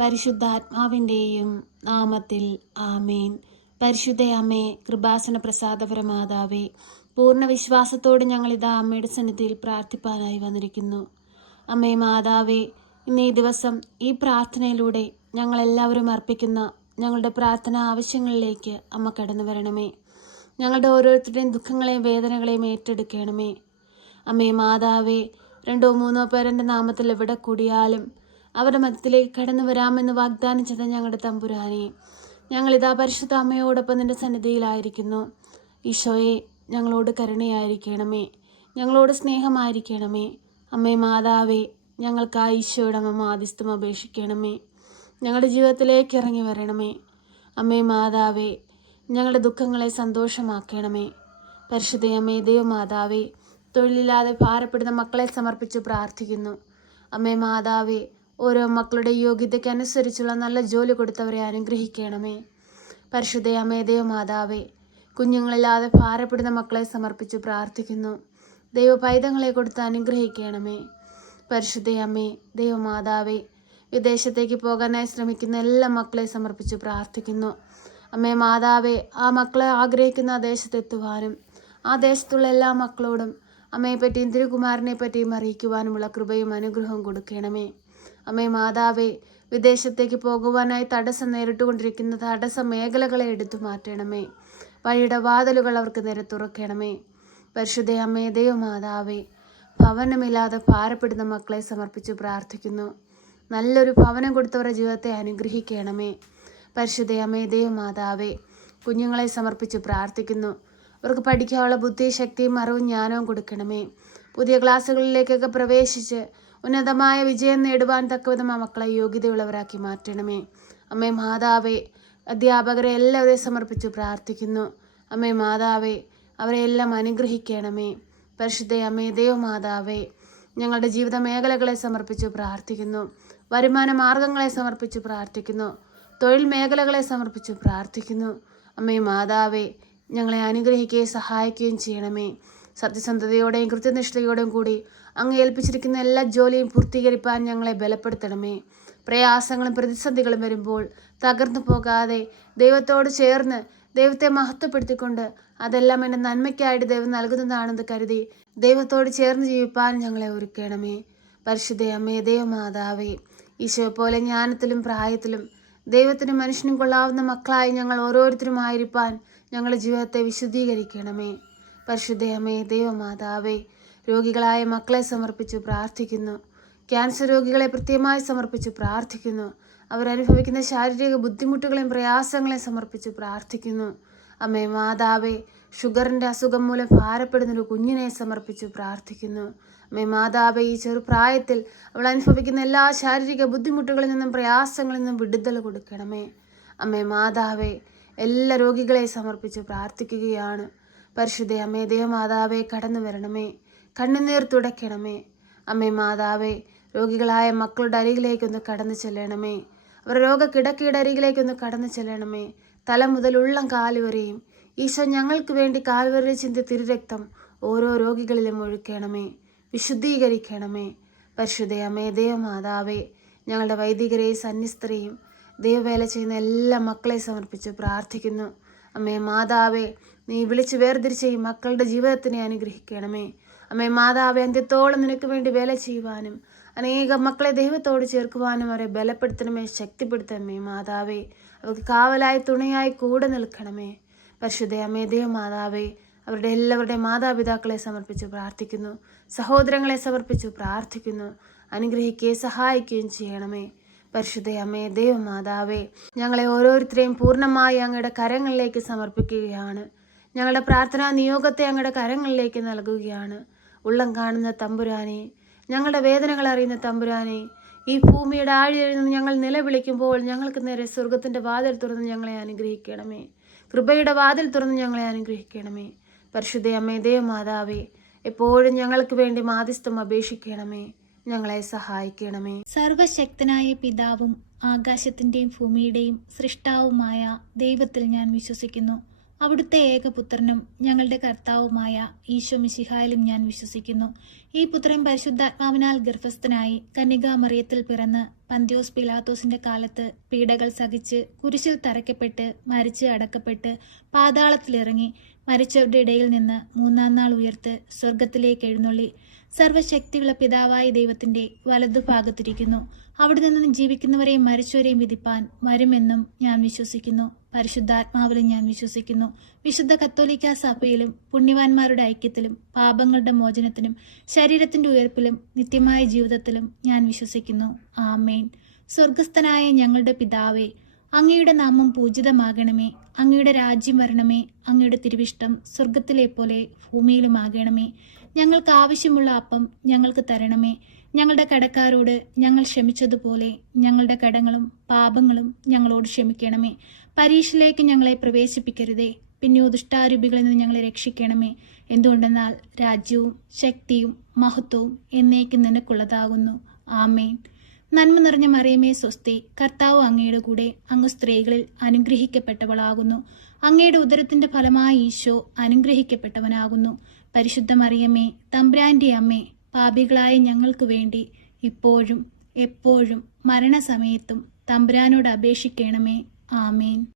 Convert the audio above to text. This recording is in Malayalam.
പരിശുദ്ധാത്മാവിൻ്റെയും നാമത്തിൽ ആമേൻ. പരിശുദ്ധ അമ്മേ, കൃപാസന പ്രസാദപരമാതാവേ, പൂർണ്ണ വിശ്വാസത്തോടെ ഞങ്ങളിതാ അമ്മയുടെ സന്നിധിയിൽ പ്രാർത്ഥിപ്പാനായി വന്നിരിക്കുന്നു. അമ്മേ മാതാവേ, ഇന്നീ ദിവസം ഈ പ്രാർത്ഥനയിലൂടെ ഞങ്ങളെല്ലാവരും അർപ്പിക്കുന്ന ഞങ്ങളുടെ പ്രാർത്ഥനാ ആവശ്യങ്ങളിലേക്ക് അമ്മ കടന്നു വരണമേ. ഞങ്ങളുടെ ഓരോരുത്തരുടെയും ദുഃഖങ്ങളെയും വേദനകളെയും ഏറ്റെടുക്കണമേ. അമ്മേ മാതാവേ, 2-3 പേർ എൻ്റെ നാമത്തിൽ എവിടെ കൂടിയാലും അവരുടെ മധ്യത്തിലേക്ക് കടന്നു വരാമെന്ന് വാഗ്ദാനം ചെയ്ത ഞങ്ങളുടെ തമ്പുരാനെ, ഞങ്ങളിതാ പരിശുദ്ധ അമ്മയോടൊപ്പം നിൻ്റെ സന്നിധിയിലായിരിക്കുന്നു. ഈശോയെ, ഞങ്ങളോട് കരുണയായിരിക്കണമേ, ഞങ്ങളോട് സ്നേഹമായിരിക്കണമേ. അമ്മേ മാതാവേ, ഞങ്ങൾക്കായി ഈശോയുടെ അമ്മ മാധ്യസ്ഥം അപേക്ഷിക്കണമേ. ഞങ്ങളുടെ ജീവിതത്തിലേക്ക് ഇറങ്ങി വരണമേ. അമ്മേ മാതാവേ, ഞങ്ങളുടെ ദുഃഖങ്ങളെ സന്തോഷമാക്കണമേ. പരിശുദ്ധ അമ്മേ ദൈവമാതാവേ, തൊഴിലില്ലാതെ ഭാരപ്പെടുന്ന മക്കളെ സമർപ്പിച്ച് പ്രാർത്ഥിക്കുന്നു. അമ്മേ മാതാവേ, ഓരോ മക്കളുടെ യോഗ്യതയ്ക്ക് അനുസരിച്ചുള്ള നല്ല ജോലി കൊടുത്തവരെ അനുഗ്രഹിക്കണമേ. പരിശുദ്ധ അമ്മേ ദൈവമാതാവേ, കുഞ്ഞുങ്ങളില്ലാതെ ഭാരപ്പെടുന്ന മക്കളെ സമർപ്പിച്ച് പ്രാർത്ഥിക്കുന്നു. ദൈവ പൈതങ്ങളെ കൊടുത്ത് അനുഗ്രഹിക്കണമേ. പരിശുദ്ധ അമ്മേ ദൈവമാതാവേ, വിദേശത്തേക്ക് പോകാനായി ശ്രമിക്കുന്ന എല്ലാ മക്കളെ സമർപ്പിച്ച് പ്രാർത്ഥിക്കുന്നു. അമ്മേ മാതാവേ, ആ മക്കളെ ആഗ്രഹിക്കുന്ന ആ ദേശത്തെത്തുവാനും ആ ദേശത്തുള്ള എല്ലാ മക്കളോടും അമ്മയെപ്പറ്റിയും തിരുകുമാരനെ പറ്റിയും അറിയിക്കുവാനുമുള്ള കൃപയും അനുഗ്രഹവും കൊടുക്കണമേ. അമ്മേ മാതാവേ, വിദേശത്തേക്ക് പോകുവാനായി തടസ്സം നേരിട്ടുകൊണ്ടിരിക്കുന്ന തടസ്സ മേഖലകളെ എടുത്തു മാറ്റണമേ. വഴിയുടെ വാതിലുകൾ അവർക്ക് നേരെ തുറക്കണമേ. പരിശുദ്ധ അമ്മേ ദൈവമാതാവേ, ഭവനമില്ലാതെ ഭാരപ്പെടുന്ന മക്കളെ സമർപ്പിച്ച് പ്രാർത്ഥിക്കുന്നു. നല്ലൊരു ഭവനം കൊടുത്തവരുടെ ജീവിതത്തെ അനുഗ്രഹിക്കണമേ. പരിശുദ്ധ അമ്മേ ദൈവമാതാവേ, കുഞ്ഞുങ്ങളെ സമർപ്പിച്ച് പ്രാർത്ഥിക്കുന്നു. അവർക്ക് പഠിക്കാനുള്ള ബുദ്ധി, ശക്തിയും അറിവും ജ്ഞാനവും കൊടുക്കണമേ. പുതിയ ക്ലാസ്സുകളിലേക്കൊക്കെ പ്രവേശിച്ച് ഉന്നതമായ വിജയം നേടുവാൻ തക്കവിധം ആ മക്കളെ യോഗ്യതയുള്ളവരാക്കി മാറ്റണമേ. അമ്മേ മാതാവേ, അധ്യാപകരെ എല്ലാവരെയും സമർപ്പിച്ച് പ്രാർത്ഥിക്കുന്നു. അമ്മേ മാതാവേ, അവരെല്ലാം അനുഗ്രഹിക്കണമേ. പരിശുദ്ധ അമ്മേ ദൈവമാതാവേ, ഞങ്ങളുടെ ജീവിത മേഖലകളെ സമർപ്പിച്ച് പ്രാർത്ഥിക്കുന്നു. വരുമാന മാർഗങ്ങളെ സമർപ്പിച്ച് പ്രാർത്ഥിക്കുന്നു. തൊഴിൽ മേഖലകളെ സമർപ്പിച്ച് പ്രാർത്ഥിക്കുന്നു. അമ്മേ മാതാവേ, ഞങ്ങളെ അനുഗ്രഹിക്കുകയും സഹായിക്കുകയും ചെയ്യണമേ. സത്യസന്ധതയോടെയും കൃത്യനിഷ്ഠയോടെയും കൂടി അങ്ങ് ഏൽപ്പിച്ചിരിക്കുന്ന എല്ലാ ജോലിയും പൂർത്തീകരിപ്പാൻ ഞങ്ങളെ ബലപ്പെടുത്തണമേ. പ്രയാസങ്ങളും പ്രതിസന്ധികളും വരുമ്പോൾ തകർന്നു പോകാതെ ദൈവത്തോട് ചേർന്ന് ദൈവത്തെ മഹത്വപ്പെടുത്തിക്കൊണ്ട് അതെല്ലാം എൻ്റെ നന്മയ്ക്കായിട്ട് ദൈവം നൽകുന്നതാണെന്ന് കരുതി ദൈവത്തോട് ചേർന്ന് ജീവിപ്പാൻ ഞങ്ങളെ ഒരുക്കണമേ. പരിശുദ്ധ അമ്മേ ദൈവമാതാവേ, ഈശോ പോലെ ജ്ഞാനത്തിലും പ്രായത്തിലും ദൈവത്തിനും മനുഷ്യനും കൊള്ളാവുന്ന മക്കളായി ഞങ്ങൾ ഓരോരുത്തരുമായിരിക്കാൻ ഞങ്ങളുടെ ജീവിതത്തെ വിശുദ്ധീകരിക്കണമേ. പരിശുദ്ധ അമ്മേ ദൈവമാതാവേ, രോഗികളായ മക്കളെ സമർപ്പിച്ച് പ്രാർത്ഥിക്കുന്നു. ക്യാൻസർ രോഗികളെ പ്രത്യേകമായി സമർപ്പിച്ച് പ്രാർത്ഥിക്കുന്നു. അവരനുഭവിക്കുന്ന ശാരീരിക ബുദ്ധിമുട്ടുകളെയും പ്രയാസങ്ങളെയും സമർപ്പിച്ച് പ്രാർത്ഥിക്കുന്നു. അമ്മേ മാതാവേ, ഷുഗറിൻ്റെ അസുഖം മൂലം ഭാരപ്പെടുന്നൊരു കുഞ്ഞിനെ സമർപ്പിച്ച് പ്രാർത്ഥിക്കുന്നു. അമ്മേ മാതാവേ, ഈ ചെറുപ്രായത്തിൽ അവൾ അനുഭവിക്കുന്ന എല്ലാ ശാരീരിക ബുദ്ധിമുട്ടുകളിൽ നിന്നും പ്രയാസങ്ങളിൽ നിന്നും വിടുതൽ കൊടുക്കണമേ. അമ്മേ മാതാവേ, എല്ലാ രോഗികളെ സമർപ്പിച്ച് പ്രാർത്ഥിക്കുകയാണ്. പരിശുദ്ധ അമ്മേ ദൈവമാതാവേ, കടന്നു വരണമേ. കണ്ണുനീർ തുടയ്ക്കണമേ. അമ്മേ മാതാവേ, രോഗികളായ മക്കളുടെ അരികിലേക്കൊന്ന് കടന്നു ചെല്ലണമേ. അവരുടെ രോഗക്കിടക്കയുടെ അരികിലേക്കൊന്ന് കടന്നു ചെല്ലണമേ. തല മുതൽ ഉള്ളം കാലുവരെയും ഈശോ ഞങ്ങൾക്ക് വേണ്ടി കാൽവരിയിൽ ചിന്തിയ തിരുരക്തം ഓരോ രോഗികളിലും ഒഴുക്കണമേ. വിശുദ്ധീകരിക്കണമേ. പരിശുദ്ധ അമ്മേ ദൈവമാതാവേ, ഞങ്ങളുടെ വൈദികരെയും സന്യസ്തരെയും ദൈവവേല ചെയ്യുന്ന എല്ലാ മക്കളെ സമർപ്പിച്ച് പ്രാർത്ഥിക്കുന്നു. അമ്മേ മാതാവേ, നീ വിളിച്ച് വേർതിരിച്ച ഈ മക്കളുടെ ജീവിതത്തിനെ അനുഗ്രഹിക്കണമേ. അമ്മേ മാതാവേ, അന്ത്യത്തോളം നിനക്ക് വേണ്ടി വേല ചെയ്യുവാനും അനേകം മക്കളെ ദൈവത്തോട് ചേർക്കുവാനും അവരെ ബലപ്പെടുത്തണമേ, ശക്തിപ്പെടുത്തണമേ. മാതാവേ, അവർക്ക് കാവലായി തുണയായി കൂടെ നിൽക്കണമേ. പരിശുദ്ധ അമ്മേ ദൈവമാതാവേ, അവരുടെ എല്ലാവരുടെയും മാതാപിതാക്കളെ സമർപ്പിച്ച് പ്രാർത്ഥിക്കുന്നു. സഹോദരങ്ങളെ സമർപ്പിച്ച് പ്രാർത്ഥിക്കുന്നു. അനുഗ്രഹിക്കുകയും സഹായിക്കുകയും ചെയ്യണമേ. പരിശുദ്ധ അമ്മേ ദൈവമാതാവേ, ഞങ്ങളെ ഓരോരുത്തരെയും പൂർണ്ണമായി അങ്ങയുടെ കരങ്ങളിലേക്ക് സമർപ്പിക്കുകയാണ്. ഞങ്ങളുടെ പ്രാർത്ഥനാ നിയോഗത്തെ അങ്ങയുടെ കരങ്ങളിലേക്ക് നൽകുകയാണ്. ഉള്ളം കാണുന്ന തമ്പുരാനെ, ഞങ്ങളുടെ വേദനകൾ അറിയുന്ന തമ്പുരാനെ, ഈ ഭൂമിയുടെ ആഴിയിൽ നിന്ന് ഞങ്ങൾ നിലവിളിക്കുമ്പോൾ ഞങ്ങൾക്ക് നേരെ സ്വർഗത്തിൻ്റെ വാതിൽ തുറന്ന് ഞങ്ങളെ അനുഗ്രഹിക്കണമേ. കൃപയുടെ വാതിൽ തുറന്ന് ഞങ്ങളെ അനുഗ്രഹിക്കണമേ. പരിശുദ്ധ അമ്മേ ദൈവമാതാവേ, എപ്പോഴും ഞങ്ങൾക്ക് വേണ്ടി മാധ്യസ്ഥം അപേക്ഷിക്കണമേ. ഞങ്ങളെ സഹായിക്കണമേ. സർവശക്തനായ പിതാവും ആകാശത്തിൻ്റെയും ഭൂമിയുടെയും സൃഷ്ടാവുമായ ദൈവത്തിൽ ഞാൻ വിശ്വസിക്കുന്നു. അവിടുത്തെ ഏകപുത്രനും ഞങ്ങളുടെ കർത്താവുമായ ഈശോ മിശിഹായിലും ഞാൻ വിശ്വസിക്കുന്നു. ഈ പുത്രൻ പരിശുദ്ധാത്മാവിനാൽ ഗർഭസ്ഥനായി കന്യകാമറിയത്തിൽ പിറന്ന് പന്തിയോസ് പിലാത്തോസിന്റെ കാലത്ത് പീഡകൾ സഹിച്ച് കുരിശിൽ തറയ്ക്കപ്പെട്ട് മരിച്ച് അടക്കപ്പെട്ട് പാതാളത്തിലിറങ്ങി മരിച്ചവരുടെ ഇടയിൽ നിന്ന് മൂന്നാം നാൾ ഉയർത്ത് സ്വർഗത്തിലേക്ക് എഴുന്നള്ളി സർവശക്തിയുള്ള പിതാവായ ദൈവത്തിന്റെ വലതുഭാഗത്തിരിക്കുന്നു. അവിടെ നിന്ന് ജീവിക്കുന്നവരെയും മരിച്ചവരെയും വിധിപ്പാൻ വരുമെന്നും ഞാൻ വിശ്വസിക്കുന്നു. പരിശുദ്ധാത്മാവിലും ഞാൻ വിശ്വസിക്കുന്നു. വിശുദ്ധ കത്തോലിക്കാ സഭയിലും പുണ്യവാന്മാരുടെ ഐക്യത്തിലും പാപങ്ങളുടെ മോചനത്തിനും ശരീരത്തിന്റെ ഉയർപ്പിലും നിത്യമായ ജീവിതത്തിലും ഞാൻ വിശ്വസിക്കുന്നു. ആമേൻ. സ്വർഗസ്ഥനായ ഞങ്ങളുടെ പിതാവേ, അങ്ങയുടെ നാമം പൂജിതമാകണമേ. അങ്ങയുടെ രാജ്യം വരണമേ. അങ്ങയുടെ തിരുവിഷ്ടം സ്വർഗത്തിലെ പോലെ ഭൂമിയിലുമാകണമേ. ഞങ്ങൾക്ക് ആവശ്യമുള്ള അപ്പം ഞങ്ങൾക്ക് തരണമേ. ഞങ്ങളുടെ കടക്കാരോട് ഞങ്ങൾ ക്ഷമിച്ചതുപോലെ ഞങ്ങളുടെ കടങ്ങളും പാപങ്ങളും ഞങ്ങളോട് ക്ഷമിക്കണമേ. പരീക്ഷയിലേക്ക് ഞങ്ങളെ പ്രവേശിപ്പിക്കരുതേ, പിന്നെയോ ദുഷ്ടാരൂപികളിൽ നിന്ന് ഞങ്ങളെ രക്ഷിക്കണമേ. എന്തുകൊണ്ടെന്നാൽ രാജ്യവും ശക്തിയും മഹത്വവും എന്നേക്കും നിനക്കുള്ളതാകുന്നു. ആമേൻ. നന്മ നിറഞ്ഞ മറിയമേ സ്വസ്തി, കർത്താവ് അങ്ങയുടെ കൂടെ, അങ്ങ് സ്ത്രീകളിൽ അനുഗ്രഹിക്കപ്പെട്ടവളാകുന്നു. അങ്ങയുടെ ഉദരത്തിന്റെ ഫലമായ ഈശോ അനുഗ്രഹിക്കപ്പെട്ടവനാകുന്നു. പരിശുദ്ധ മറിയമേ, തമ്പുരാന്റെ അമ്മേ, പാപികളായ ഞങ്ങൾക്ക് വേണ്ടി ഇപ്പോഴും എപ്പോഴും മരണസമയത്തും തമ്പുരാനോട് അപേക്ഷിക്കണമേ. ആമേൻ.